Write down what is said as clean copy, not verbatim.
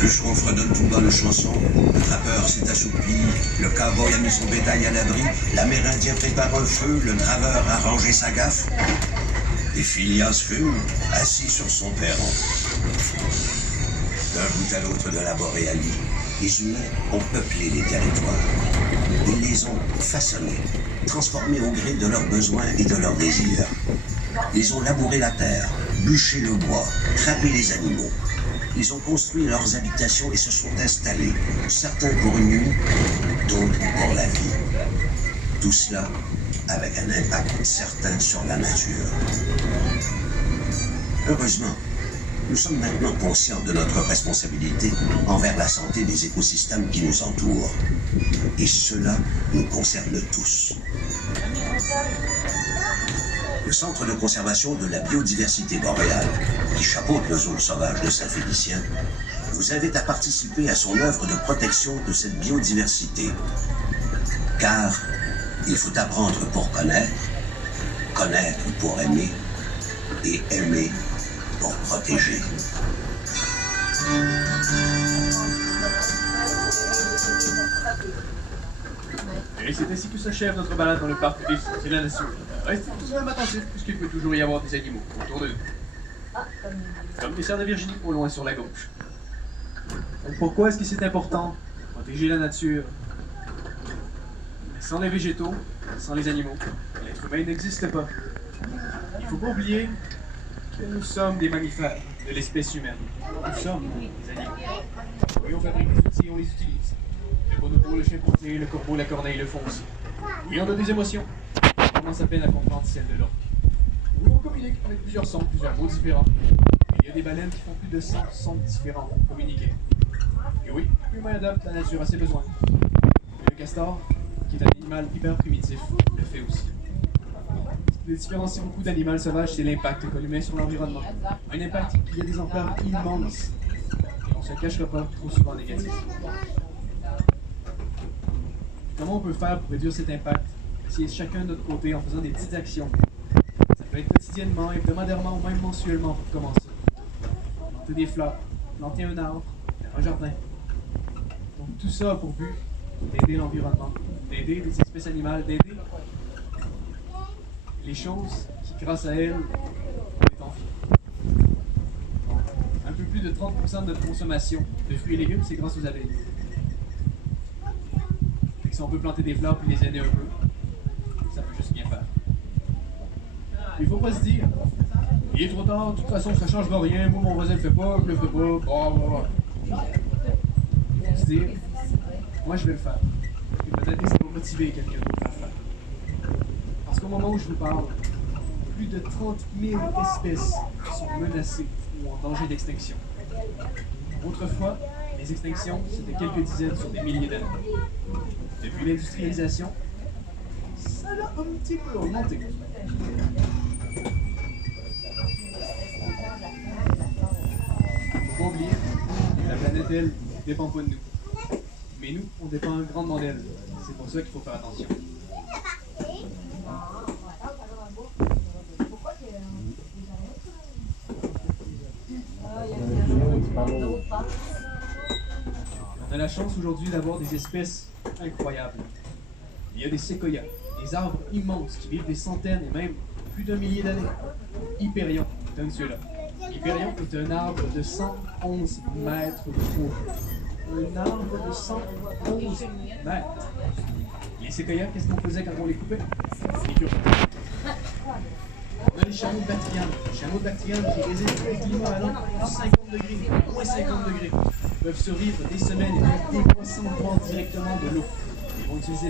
bûcheron fredonne tout bas le chanson, le trappeur s'est assoupi, le cow-boy a mis son bétail à l'abri, l'Amérindien prépare un feu, le draveur a rangé sa gaffe, et Phileas fume, assis sur son perron. D'un bout à l'autre de la Boréalie, les humains ont peuplé les territoires. Ils les ont façonnés, transformés au gré de leurs besoins et de leurs désirs. Ils ont labouré la terre, bûché le bois, trappé les animaux. Ils ont construit leurs habitations et se sont installés, certains pour une nuit, d'autres pour la vie. Tout cela avec un impact certain sur la nature. Heureusement, nous sommes maintenant conscients de notre responsabilité envers la santé des écosystèmes qui nous entourent. Et cela nous concerne tous. Le Centre de conservation de la biodiversité boréale, qui chapeaute le zone sauvage de Saint-Félicien, vous invite à participer à son œuvre de protection de cette biodiversité. Car il faut apprendre pour connaître, connaître pour aimer, et aimer pour protéger. Et c'est ainsi que s'achève notre balade dans le parc de la Nation. Restez tout de même attentifs, puisqu'il peut toujours y avoir des animaux autour de nous. Comme les cerfs de Virginie au loin sur la gauche. Donc pourquoi est-ce que c'est important de protéger la nature? Mais sans les végétaux, sans les animaux, l'être humain n'existe pas. Il ne faut pas oublier que nous sommes des mammifères de l'espèce humaine. Nous sommes des animaux. Oui, on fabrique des outils et on les utilise. Le bonobo, le chimpanzé, le corbeau, la corneille le font aussi. Oui, on a des émotions. On commence à peine à comprendre celle de l'orque. Oui, on communique avec plusieurs sons, plusieurs mots différents. Il y a des baleines qui font plus de 100 sons différents pour communiquer. Et oui, l'humain adapte la nature à ses besoins. Et le castor, qui est un animal hyper primitif, le fait aussi. Ce qui différencie beaucoup d'animaux sauvages, c'est l'impact que l'humain sur l'environnement. Un impact qui a des ampleurs immenses. Et on ne se cachera pas trop souvent négatif. Comment on peut faire pour réduire cet impact? C'est chacun de notre côté en faisant des petites actions. Ça peut être quotidiennement, hebdomadairement ou même mensuellement pour commencer. Planter des fleurs, planter un arbre, faire un jardin. Donc tout ça a pour but d'aider l'environnement, d'aider les espèces animales, d'aider les choses qui, grâce à elles, on est en vie. Donc, un peu plus de 30% de notre consommation de fruits et légumes, c'est grâce aux abeilles. Fait que si on peut planter des fleurs puis les aider un peu, ça peut juste bien faire. Il ne faut pas se dire, il est trop tard, de toute façon ça ne changera rien, moi mon voisin ne le fait pas, je le fais pas, bah. Il faut se dire, moi je vais le faire. Et peut-être que ça va motiver quelqu'un d'autre à le faire. Parce qu'au moment où je vous parle, plus de 30 000 espèces sont menacées ou en danger d'extinction. Autrefois, les extinctions, c'était quelques dizaines sur des milliers d'années. Depuis l'industrialisation, ça a un petit peu augmenté. Faut pas oublier que la planète, elle, ne dépend pas de nous. Mais nous, on dépend grandement d'elle. C'est pour ça qu'il faut faire attention. On a la chance aujourd'hui d'avoir des espèces incroyables. Il y a des séquoias, des arbres immenses qui vivent des centaines et même plus d'un millier d'années. Hyperion est un de ceux-là. Hyperion est un arbre de 111 mètres de haut. Un arbre de 111 mètres. Les séquoias, qu'est-ce qu'on faisait quand on les coupait? Les curés. On a les chameaux de Bactriane. Les chameaux de Bactriane qui résistent à des climats allant de 50 degrés, moins 50 degrés, peuvent survivre des semaines et même des mois sans boire directement de l'eau. Ils vont utiliser